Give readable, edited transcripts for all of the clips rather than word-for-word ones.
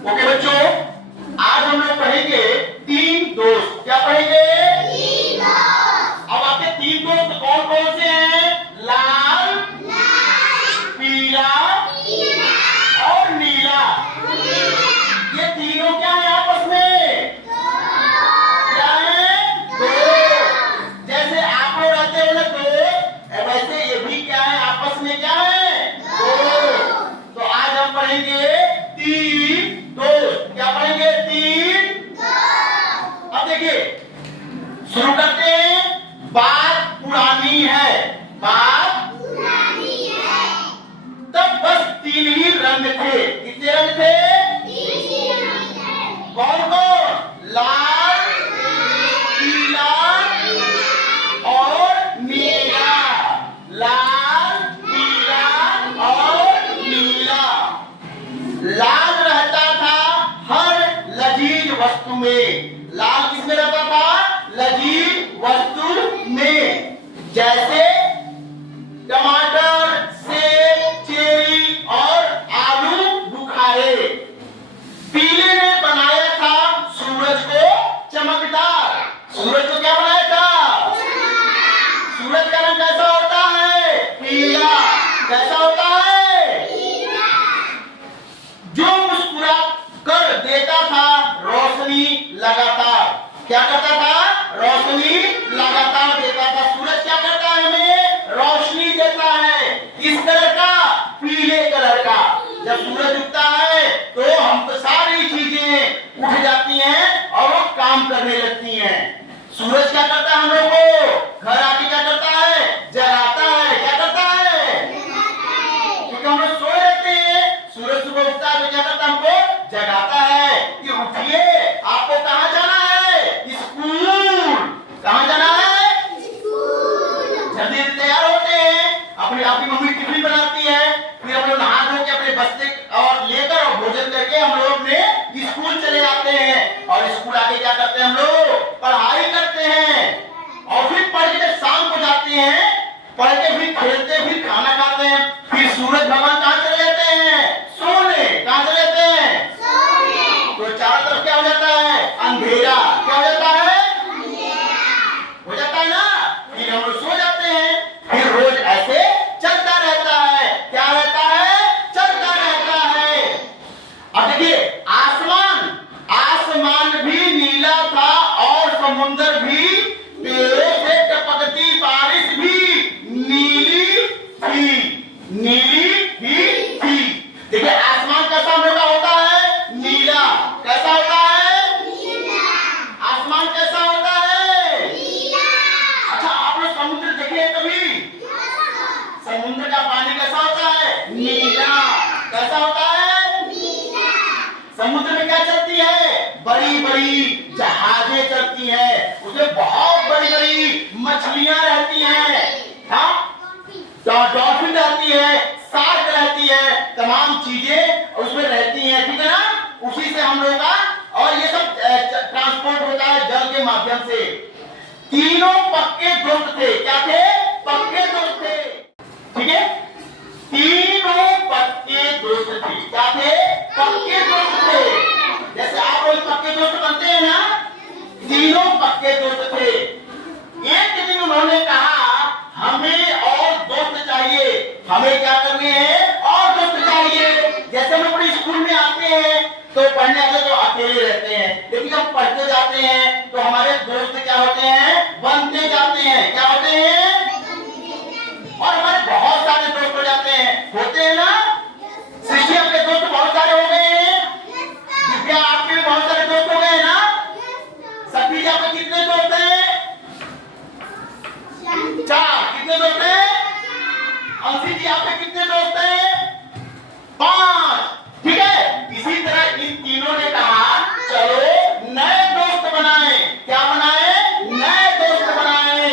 Okay बच्चों, आज हम लोग पढ़ेंगे तीन दोस्त। क्या पढ़ेंगे? तीन दोस्त। अब आपके तीन दोस्त कौन कौन से हैं? लाल, पीला और नीला। ये तीनों क्या है आपस में? क्या है? दो। जैसे आप लोग रहते हो ना दो, वैसे ये भी क्या है आपस में? क्या है? दो। तो आज हम पढ़ेंगे तीन दोस्त। क्या पढ़ेंगे? तीन दोस्त। अब देखिए शुरू करते हैं। बात पुरानी है, बात पुरानी है। तब बस तीन ही रंग थे। कितने रंग थे? तीन रंग थे। कौन कौन? लाल, पीला और नीला। लाल, पीला और नीला। लाल रहता था हर लजीज वस्तु में। लाल किसमें रहता था? लजीज वस्तु में। जैसे टमाटर, सेब, चेरी और आलू बुखारे। पीले ने बनाया था सूरज को चमकदार। सूरज को क्या बनाया था? सूरज का रंग कैसा होता है? पीला। कैसा होता है? जो मुस्कुरा कर देता था रोशनी लगातार। क्या करता था? रोशनी लगातार देता था। सूरज क्या करता है? हमें रोशनी देता है। किस कलर का? पीले कलर का। जब सूरज उगता है तो हम तो सारी चीजें उठ जाती हैं और वो काम करने लगती हैं। सूरज क्या करता है? हम लोग को घर आके क्या करता है? जगाता है। क्या करता है? क्योंकि हम लोग सोए रहते हैं, सूरज सुबह उगता है तो क्या करता है? हमको जगाता है कि उठिए, आपको कहाँ जाना है? स्कूल। कहाँ जाना है? स्कूल। जल्दी तैयार होते हैं, अपनी आपकी मम्मी टिफिन बनाती है, फिर हम लोग नहा धो के अपने बस्ते और लेकर और भोजन करके हम लोग अपने स्कूल चले जाते हैं। और स्कूल आके क्या करते हैं? हम लोग पढ़ाई करते हैं और फिर पढ़ के शाम को जाते हैं, पढ़ के फिर खेलते हैं, फिर खाना खाते हैं, फिर सूरज भगवान कहाँ चले जाते हैं? सोने। कहाँ चले जाते हैं? सोने। तो चारों तरफ क्या हो जाता है? अंधेरा। क्या हो जाता है? हो जाता है ना। फिर हम लोग सो जाते हैं। फिर रोज ऐसे चलता रहता है। क्या रहता है? चलता रहता है। अब देखिए आसमान, आसमान भी नीला था और समुद्र भी, पेड़ों से टपकती बारिश भी नीली थी। नीली ही थी। देखिए आसमान कैसा हम लोग का होता है? नीला। कैसा होता है? नीला। आसमान कैसा होता है? नीला। अच्छा आप लोग समुद्र देखे कभी? समुद्र का पानी कैसा होता है? नीला। कैसा होता है? नीला। समुद्र में क्या चलती है? बड़ी बड़ी जहाजें चलती हैं, उसमें बहुत बड़ी बड़ी मछलियां रहती हैं। हाँ, डॉल्फिन रहती है, शार्क रहती है, तमाम चीजें उसमें रहती हैं। ठीक है ना। उसी से हम लोग का और ये सब ट्रांसपोर्ट होता है जल के माध्यम से। तीनों पक्के दोस्त थे। क्या थे? पक्के दोस्त थे। ठीक है, तीनों पक्के दोस्त थे। क्या थे? पक्के दोस्त थे। जैसे आप लोग पक्के दोस्त बनते हैं ना, तीनों पक्के दोस्त थे। एक दिन उन्होंने कहा हमें और दोस्त चाहिए। हमें क्या करने हैं? और दोस्त चाहिए। जैसे हम अपने स्कूल में आते हैं तो पढ़ने आते तो अकेले रहते हैं, लेकिन जब पढ़ते जाते हैं तो हमारे दोस्त क्या होते हैं? बनते जाते हैं। क्या होते हैं? और हमारे बहुत सारे दोस्त हो जाते हैं। होते हैं ना। सृष्टि अपने दोस्त बहुत सारे हो गए हैं। दिव्या आपके भी बहुत सारे दोस्त हो गए हैं ना। सतीश आपके कितने दोस्त हैं? 4। कितने दोस्त हैं? अंशी जी आपके कितने दोस्त हैं? 5। ठीक है। इसी तरह इन तीनों ने कहा चलो नए दोस्त बनाएं। क्या बनाएं? नए दोस्त बनाएं।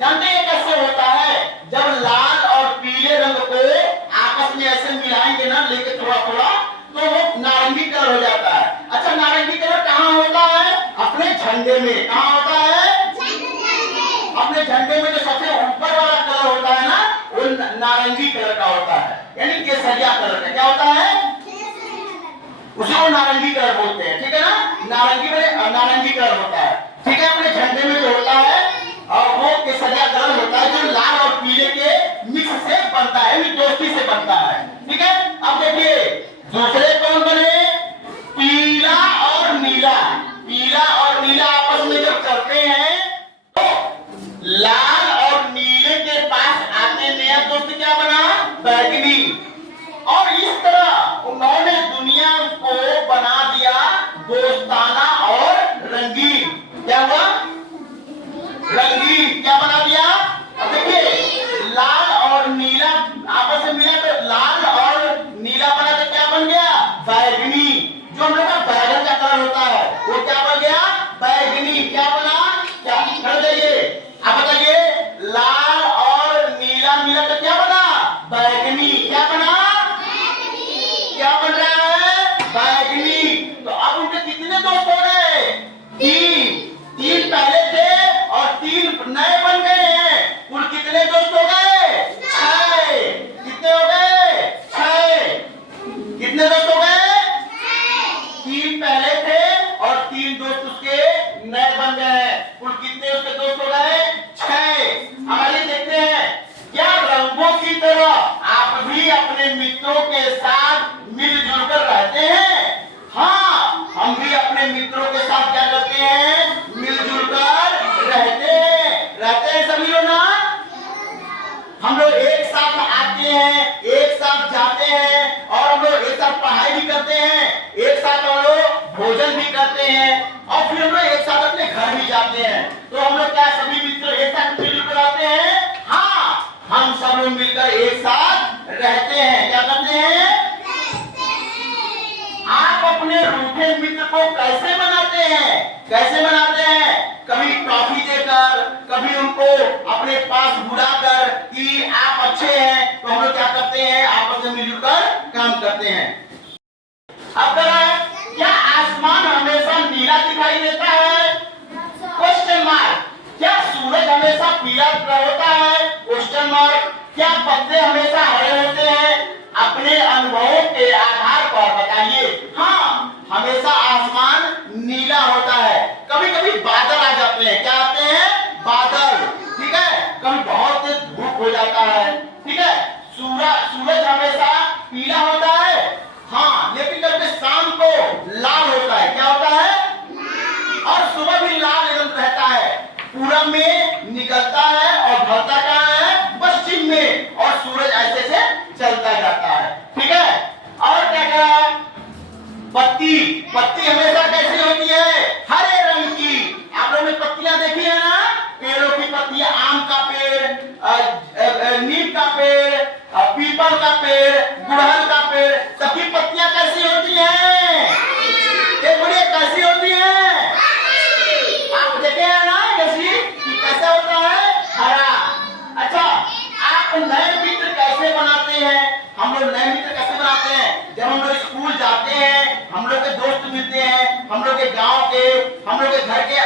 जानते हैं कैसे होता है? जब लाल और पीले रंग को आपस में ऐसे मिलाएंगे ना, लेके थोड़ा थोड़ा, तो वो नारंगी कलर हो जाता है। अच्छा, नारंगी कलर कहाँ होता है? अपने झंडे में। कहाँ होता है? अपने झंडे में जो सबसे ऊपर वाला कलर होता है ना, वो नारंगी कलर का होता है, यानी केसरिया कलर का। क्या होता है? उसे वो नारंगी कलर बोलते हैं, ठीक है ना? नारंगी में नारंगी कलर होता है, ठीक है। अपने झंडे में जो होता है और वो केसरिया कलर होता है, जो लाल और पीले के मिक्स से बनता है, दोस्ती से बनता है, ठीक है। अब देखिए दूसरे कौन बने? पीला और नीला। पीला और नीला आपस में जब चलते हैं तो लाल और नीले के पास आते नया दोस्त क्या बना? बैगनी। और इस तरह उन्होंने दुनिया को बना दिया दोस्ताना और रंगीन। क्या हुआ? रंगीन। क्या बना दिया? अब देखिए लाल और नीला आपस में मिला तो लाल और नीला बना तो क्या बन गया? बैगनी। जो हम लोग का बैगन का कलर होता है वो क्या बन गया? बैगनी। क्या बना? क्या कर जाइए? अब बताइए लाल और नीला मिला तो क्या बना? बैगनी। क्या बना? क्या बन रहा है? बैगनी। तो अब उनके कितने दोस्त हो गए? तीन। तीन पहले थे और तीन नए बन गए हैं। कुल कितने दोस्त हो गए? 6। कितने हो गए? 6। कितने दोस्त हो गए? 3 पहले थे और 3 दोस्त उसके नए बन गए हैं। कुल कितने उसके दोस्त हो गए? 6। आइए देखते हैं, क्या रंगों की तरह आप भी अपने मित्रों के साथ मिलजुल कर रहते हैं? हाँ, हम भी अपने मित्रों के साथ क्या करते हैं? मिलजुल कर रहते हैं सभी लोग ना। हम लोग एक साथ आते हैं, एक साथ जाते हैं और हम लोग एक साथ पढ़ाई भी करते हैं, एक साथ हम लोग भोजन भी करते हैं और फिर हम लोग एक साथ अपने घर भी जाते हैं। तो हम लोग क्या सभी मित्र एक साथ मिलकर रहते हैं? हाँ, हम सब लोग मिलकर एक साथ रहते हैं। क्या करते हैं? आप अपने रूठे मित्र को कैसे मनाते हैं? कैसे मनाते हैं? कभी टॉफी देकर, कभी उनको अपने पास बुलाकर कि आप अच्छे हैं, तो हम लोग क्या करते हैं? आपस में मिलजुल कर काम करते हैं। अब क्या आसमान हमेशा नीला दिखाई देता है? Question mark. क्या सूरज हमेशा पीला होता है? Question mark. क्या पत्ते हमेशा हरे होते हैं? अपने अनुभवों के आधार पर बताइए। हाँ, हमेशा आसमान नीला होता है। कभी कभी बादल आ जाते हैं। क्या आते हैं? बादल, ठीक है। कभी बहुत तेज धूप हो जाता है, ठीक है। सूरज हमेशा पीला होता है, हाँ, लेकिन कभी शाम को लाल होता है। क्या होता है? और सुबह भी लाल रंग रहता है। पूरब में निकलता है और ढलता कहाँ है? पश्चिम में। और सूरज ऐसे से चलता जाता है, ठीक है। और क्या कहा? पत्ती हमेशा कैसी होती है? हरे रंग की। आप लोगों ने पत्तियां देखी है ना? पेड़ों की पत्तियां, आम का पेड़, नीम का पेड़, पीपल का पेड़, गुड़हल का पेड़, सबकी पत्तियां कैसी होती हैं? एक बढ़िया कैसी होती हैं? आप देखे हैं ना कैसी? कैसा होता है? हरा। अच्छा, आप नए मित्र कैसे बनाते हैं? हम लोग नए मित्र कैसे बनाते हैं? जब हम लोग स्कूल जाते हैं, हम लोग के दोस्त मिलते हैं, हम लोग के गांव के, हम लोग के घर के